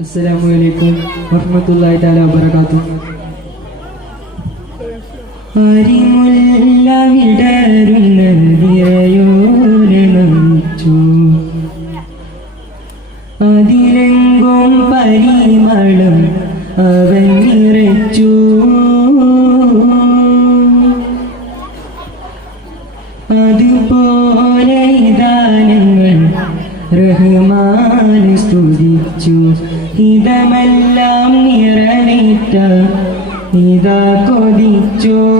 അസ്സലാമു അലൈക്കും വറഹ്മത്തുള്ളാഹി തആല വബറകാത്തു അറിമുല്ല വിടരുന്ന വിരയോരണമിച്ചു അതിരങ്കും പരിമളം അവൻ നിറച്ചു. ഇതാ കൊതിച്ചോ?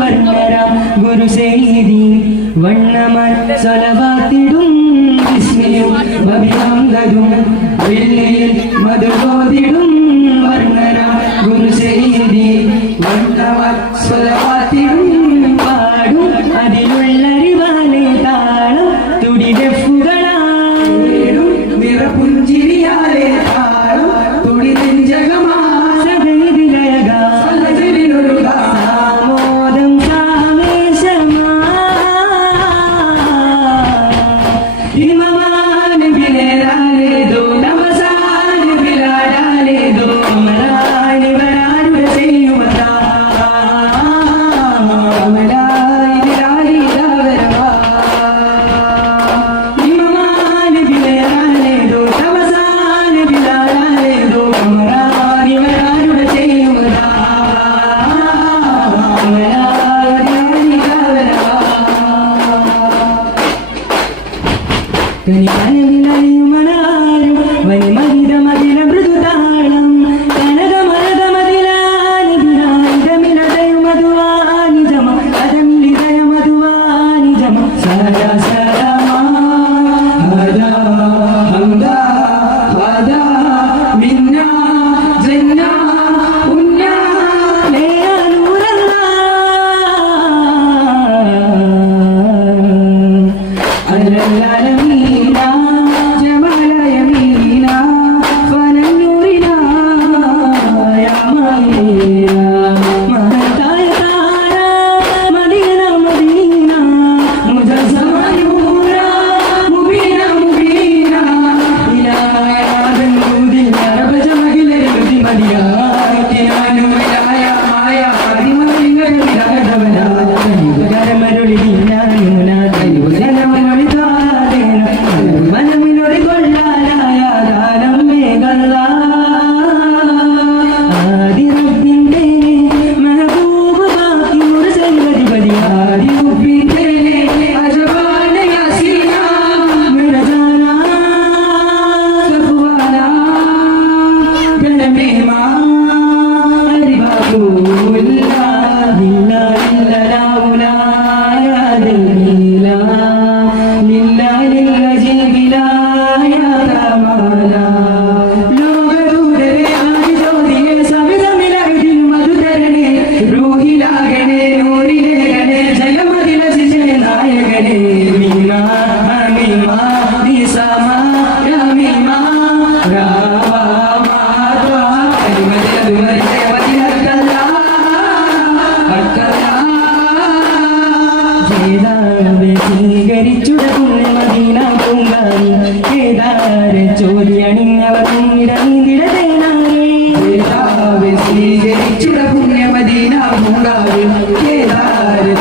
വർണര ഗുരുശൈലി വണ്ണമൻ സ്വലവാത്തിടും വിസ്മയം ഭവിതം വെള്ളിയിൽ മധുബോധിടും ദുനിയാവിലയുമനാ Maria.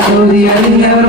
to the end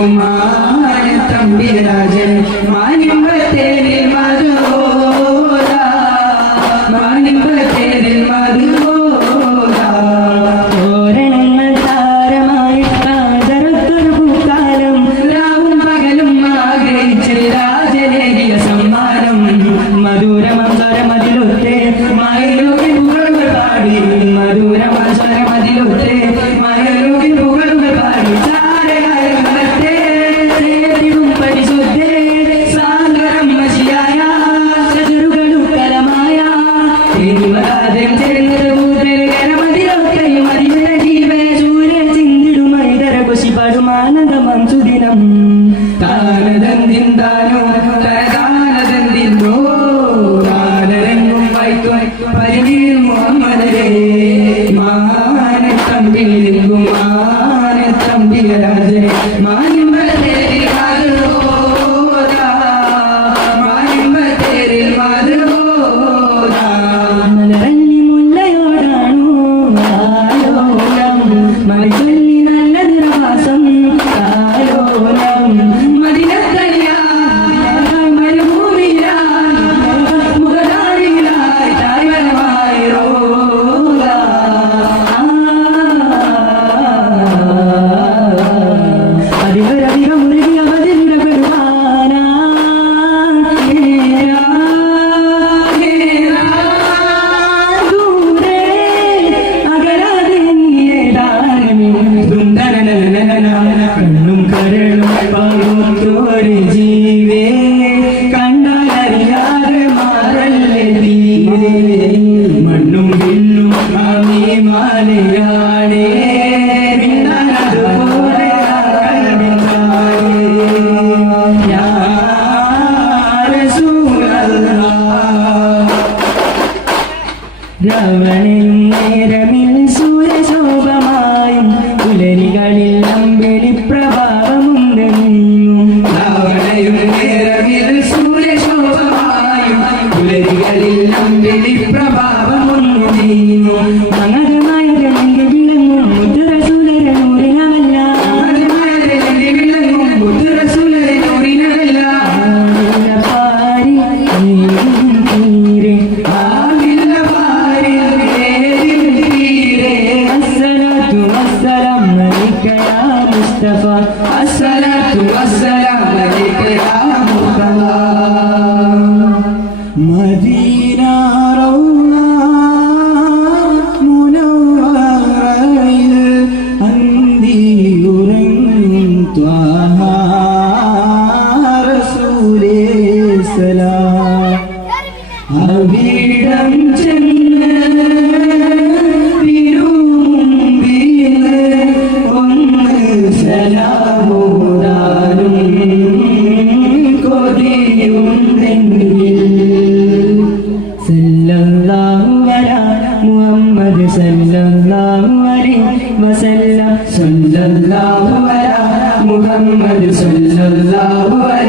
you, my. i really നേരമേ അവിടം ചെന്ന് തിരുമ്പിന്ന് ഒന്ന് സലാമൂടാനും കൊതിയുണ്ടെങ്കിൽ സല്ലല്ലാഹു അലാ മുഹമ്മദ് സല്ലല്ലാഹു അലൈഹി വസല്ലം സല്ലല്ലാഹു അലാ മുഹമ്മദ് സല്ലല്ലാഹു അലൈഹി